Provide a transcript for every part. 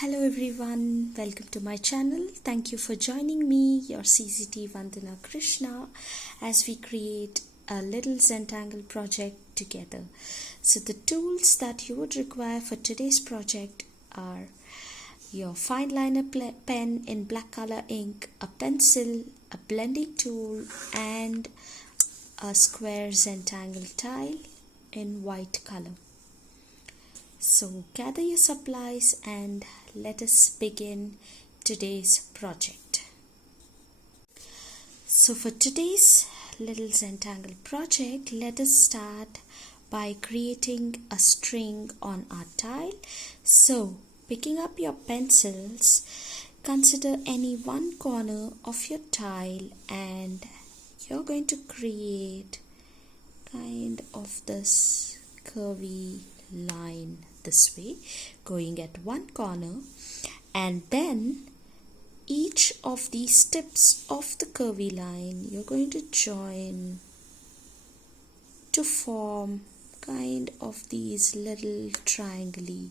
Hello everyone, welcome to my channel. Thank you for joining me, your CZT Vandana Krishna, as we create a little Zentangle project together. So the tools that you would require for today's project are your fine liner pen in black color ink, a pencil, a blending tool, and a square Zentangle tile in white color. So gather your supplies and let us begin today's project. So for today's little Zentangle project, let us start by creating a string on our tile. So picking up your pencils, consider any one corner of your tile and you're going to create kind of this curvy line this way, going at one corner, and then each of these tips of the curvy line you're going to join to form kind of these little triangle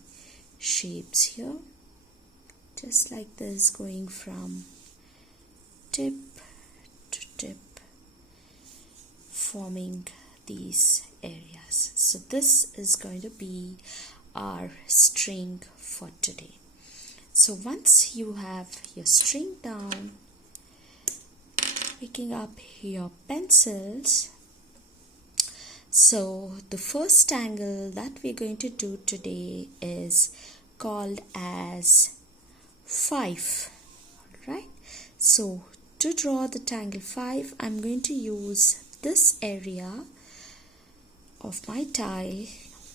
shapes here, just like this, going from tip to tip, forming these areas. So this is going to be our string for today. So once you have your string down, picking up your pencils, so the first tangle that we're going to do today is called as FIFE. Alright, so to draw the tangle 5, I'm going to use this area of my tile,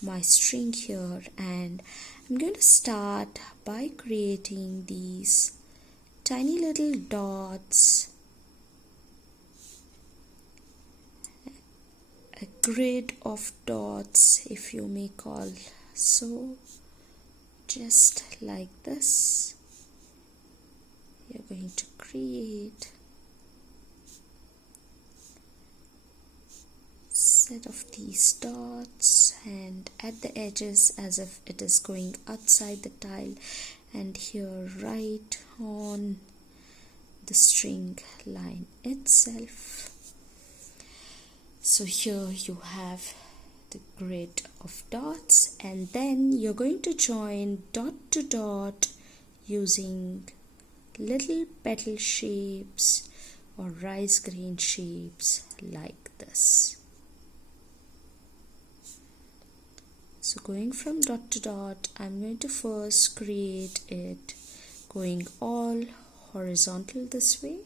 my string here, and I'm going to start by creating these tiny little dots, a grid of dots if you may call so, just like this. You're going to create set of these dots, and at the edges as if it is going outside the tile, and here right on the string line itself. So here you have the grid of dots, and then you're going to join dot to dot using little petal shapes or rice grain shapes like this. So going from dot to dot, I'm going to first create it going all horizontal this way.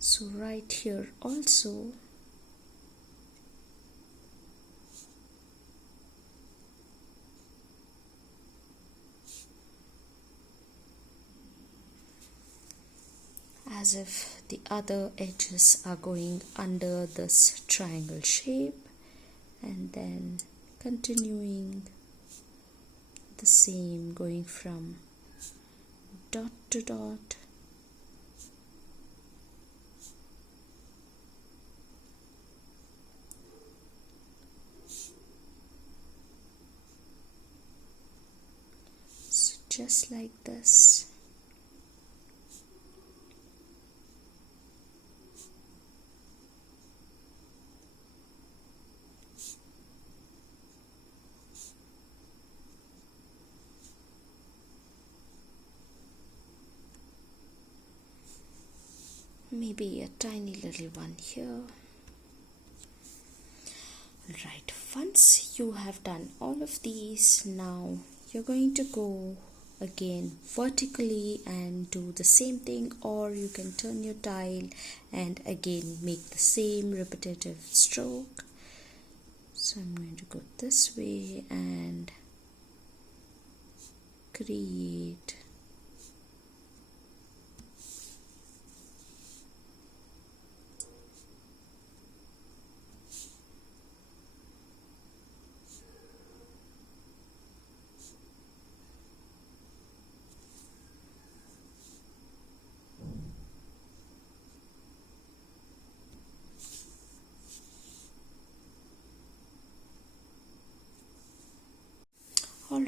So right here also, as if the other edges are going under this triangle shape, and then continuing the same, going from dot to dot, so just like this. Maybe a tiny little one here. Right, once you have done all of these, now you're going to go again vertically and do the same thing, or you can turn your tile and again make the same repetitive stroke. So I'm going to go this way and create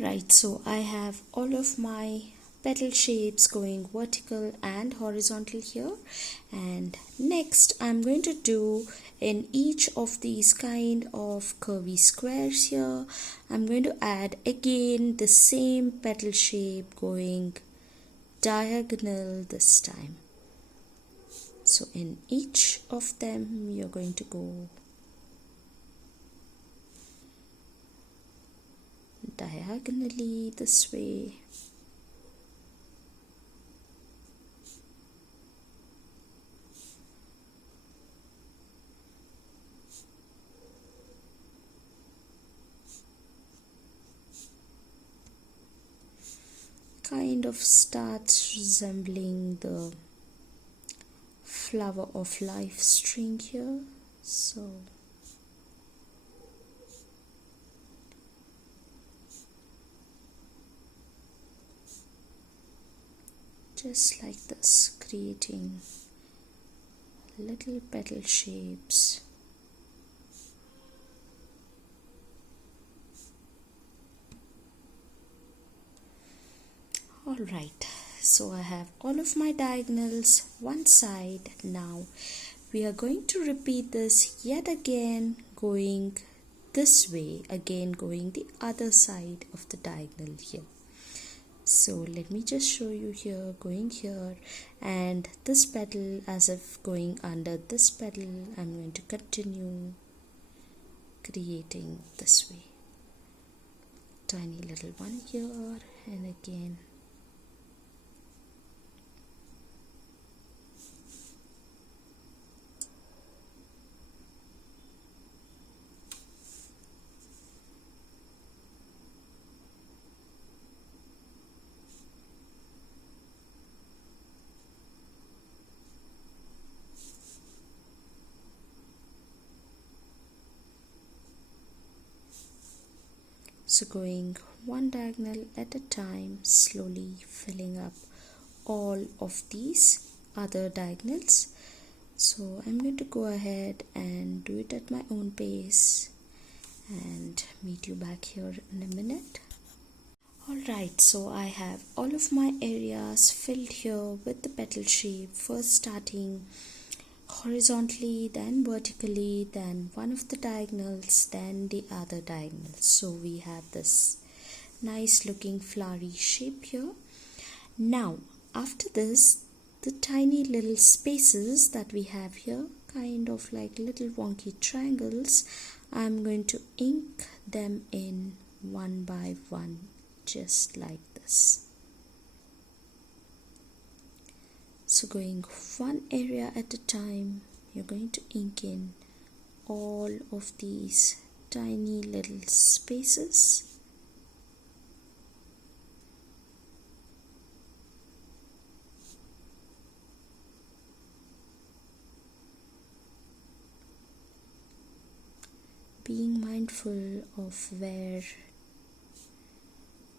Alright, so I have all of my petal shapes going vertical and horizontal here, and next I'm going to do in each of these kind of curvy squares here, I'm going to add again the same petal shape going diagonal this time. So in each of them you're going to go diagonally this way. Kind of starts resembling the flower of life string here. So just like this, creating little petal shapes. Alright, so I have all of my diagonals one side. Now we are going to repeat this yet again, going this way, again going the other side of the diagonal here. So let me just show you here, going here, and this petal as if going under this petal. I'm going to continue creating this way. Tiny little one here, and again so going one diagonal at a time, slowly filling up all of these other diagonals. So I'm going to go ahead and do it at my own pace and meet you back here in a minute. Alright, so I have all of my areas filled here with the petal shape, first starting horizontally, then vertically, then one of the diagonals, then the other diagonal. So we have this nice looking flowery shape here. Now after this, the tiny little spaces that we have here, kind of like little wonky triangles, I'm going to ink them in one by one, just like this. So going one area at a time, you're going to ink in all of these tiny little spaces. Being mindful of where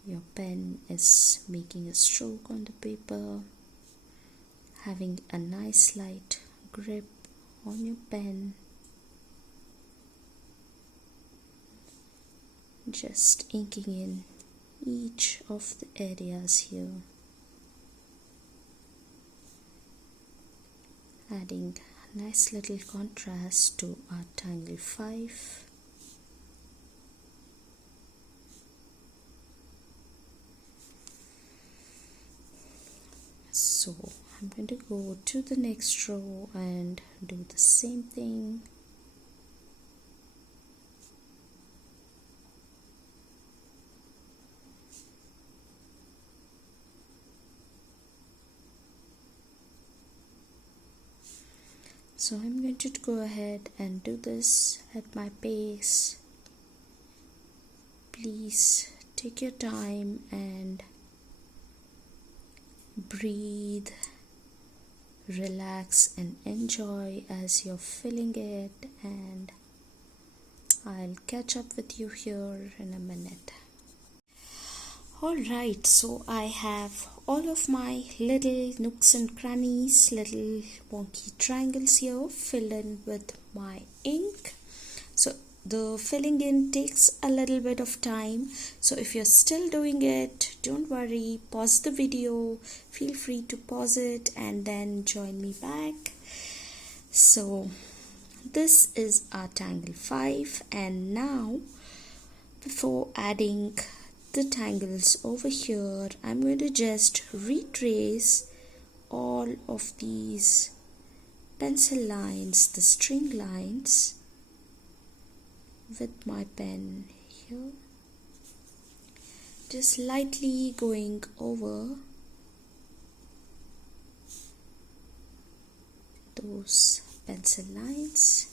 your pen is making a stroke on the paper, having a nice light grip on your pen, just inking in each of the areas here, adding a nice little contrast to our Tangle 5. So I'm going to go to the next row and do the same thing. So I'm going to go ahead and do this at my pace. Please take your time and breathe, relax and enjoy as you're filling it, and I'll catch up with you here in a minute. Alright, so I have all of my little nooks and crannies, little wonky triangles here filled in with my ink. So the filling in takes a little bit of time, so if you're still doing it, don't worry, pause the video, feel free to pause it and then join me back. So this is our tangle 5, and now before adding the tangles over here, I'm going to just retrace all of these pencil lines, the string lines, with my pen here, just lightly going over those pencil lines.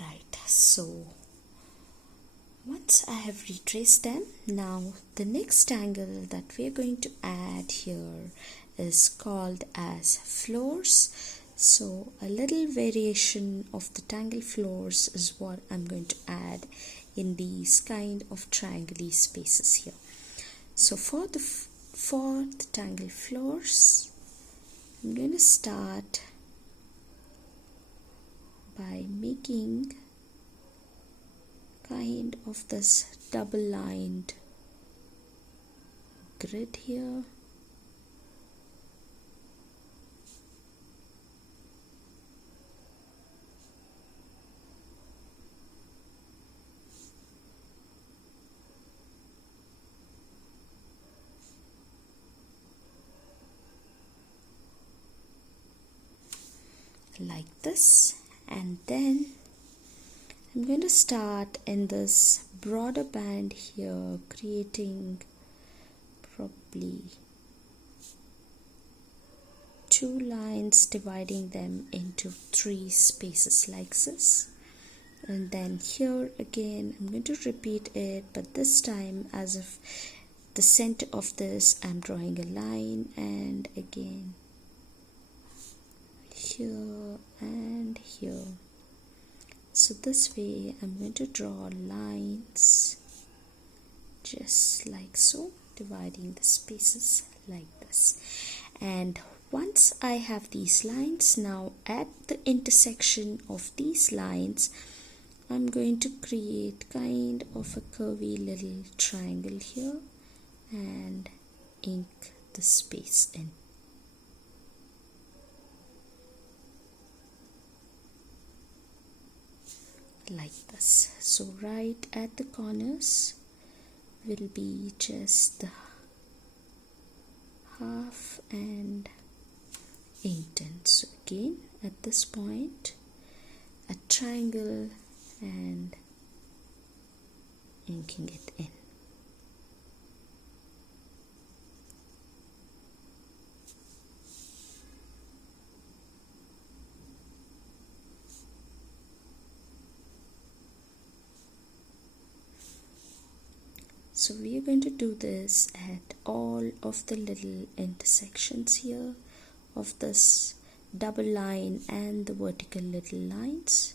Alright, so once I have retraced them, now the next tangle that we are going to add here is called as floors. So a little variation of the tangle floors is what I'm going to add in these kind of triangle spaces here. So for the tangle floors, I'm going to start by making kind of this double lined grid here. Like this, and then I'm going to start in this broader band here, creating probably 2 lines, dividing them into 3 spaces like this. And then here again I'm going to repeat it, but this time as if the center of this I'm drawing a line, and again here and here. So this way I'm going to draw lines just like so, dividing the spaces like this. And once I have these lines, now at the intersection of these lines I'm going to create kind of a curvy little triangle here and ink the space in. Like this. So right at the corners will be just the half and inked in. So again at this point a triangle and inking it in. So we are going to do this at all of the little intersections here of this double line and the vertical little lines.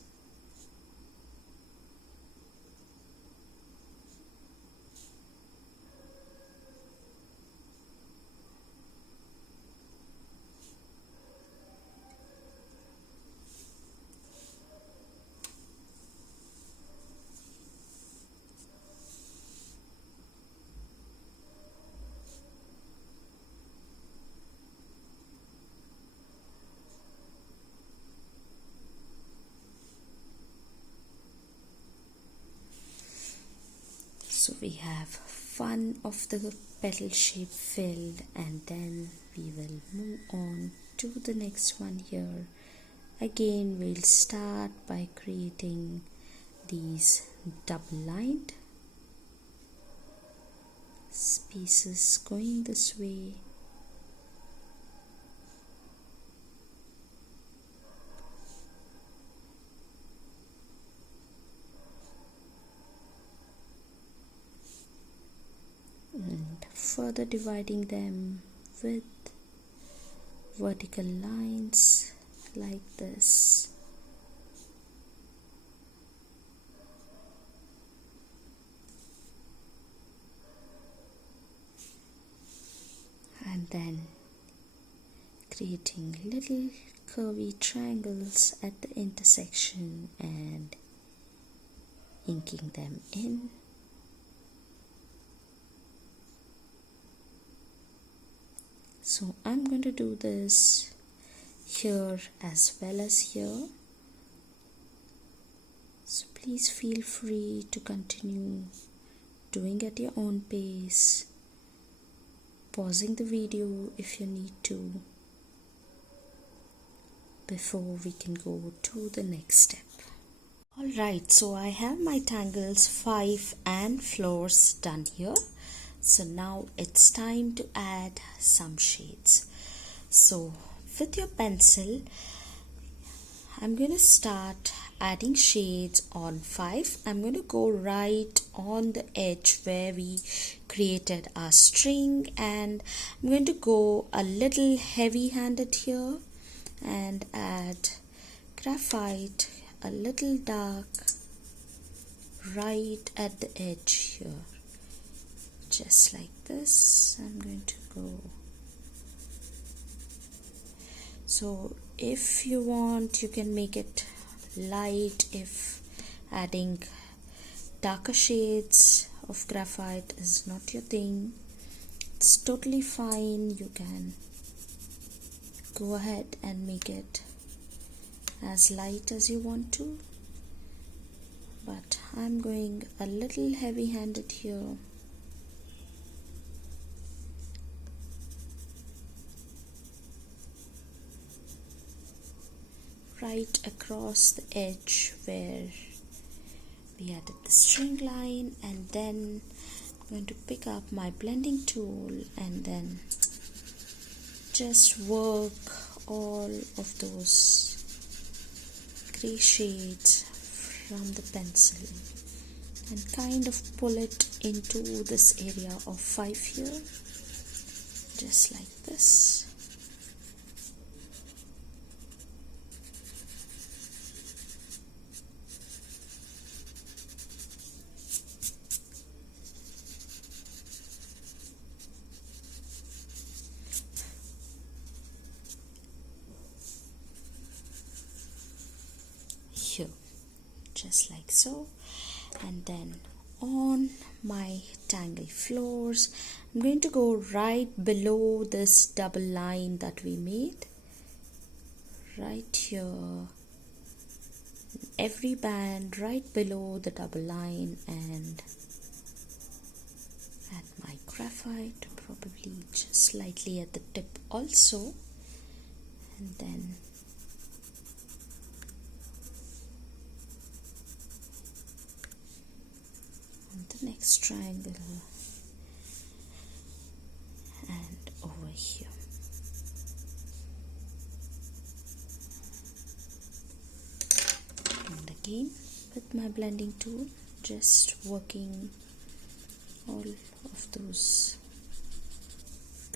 So we have one of the petal shape filled, and then we will move on to the next one here. Again we'll start by creating these double lined spaces going this way. And further dividing them with vertical lines like this. then creating little curvy triangles at the intersection and inking them in. So I'm going to do this here as well as here. So please feel free to continue doing at your own pace, pausing the video if you need to, before we can go to the next step. Alright, so I have my tangles 5 and floors done here. So now it's time to add some shades. So with your pencil, I'm going to start adding shades on 5. I'm going to go right on the edge where we created our string, and I'm going to go a little heavy-handed here and add graphite a little dark right at the edge here. Just like this, I'm going to go. So if you want, you can make it light if adding darker shades of graphite is not your thing. It's totally fine. You can go ahead and make it as light as you want to. But I'm going a little heavy-handed here. Right across the edge where we added the string line, and then I'm going to pick up my blending tool and then just work all of those gray shades from the pencil and kind of pull it into this area of 5 here, just like this. Here, just like so. And then on my tangle floors, I'm going to go right below this double line that we made, right here, every band right below the double line, and add my graphite, probably just slightly at the tip also, and then the next triangle and over here. And again with my blending tool, just working all of those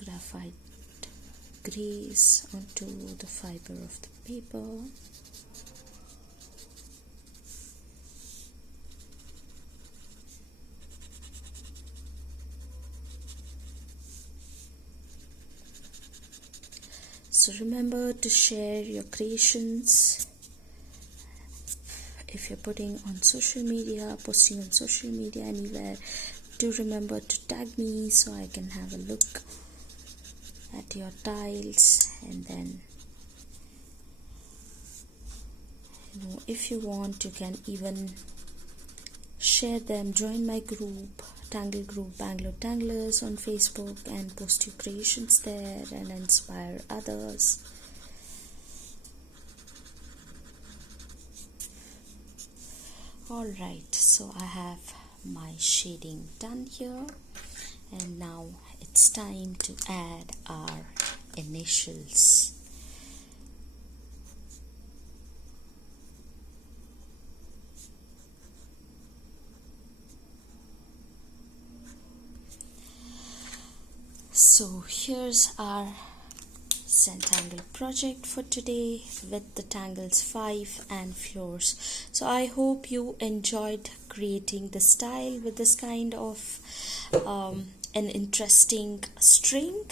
graphite grays onto the fiber of the paper. So remember to share your creations. If you're putting on social media, posting on social media anywhere, do remember to tag me so I can have a look at your tiles. And then, if you want, you can even share them, join my group, Tangle group Bangalore Tanglers on Facebook, and post your creations there and inspire others. Alright, so I have my shading done here, and now it's time to add our initials. So here's our Zentangle project for today with the tangles 5 and floors. So I hope you enjoyed creating the style with this kind of an interesting string.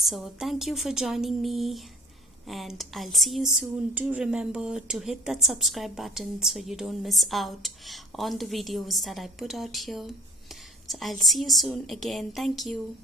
So thank you for joining me, and I'll see you soon. Do remember to hit that subscribe button so you don't miss out on the videos that I put out here. So I'll see you soon again. Thank you.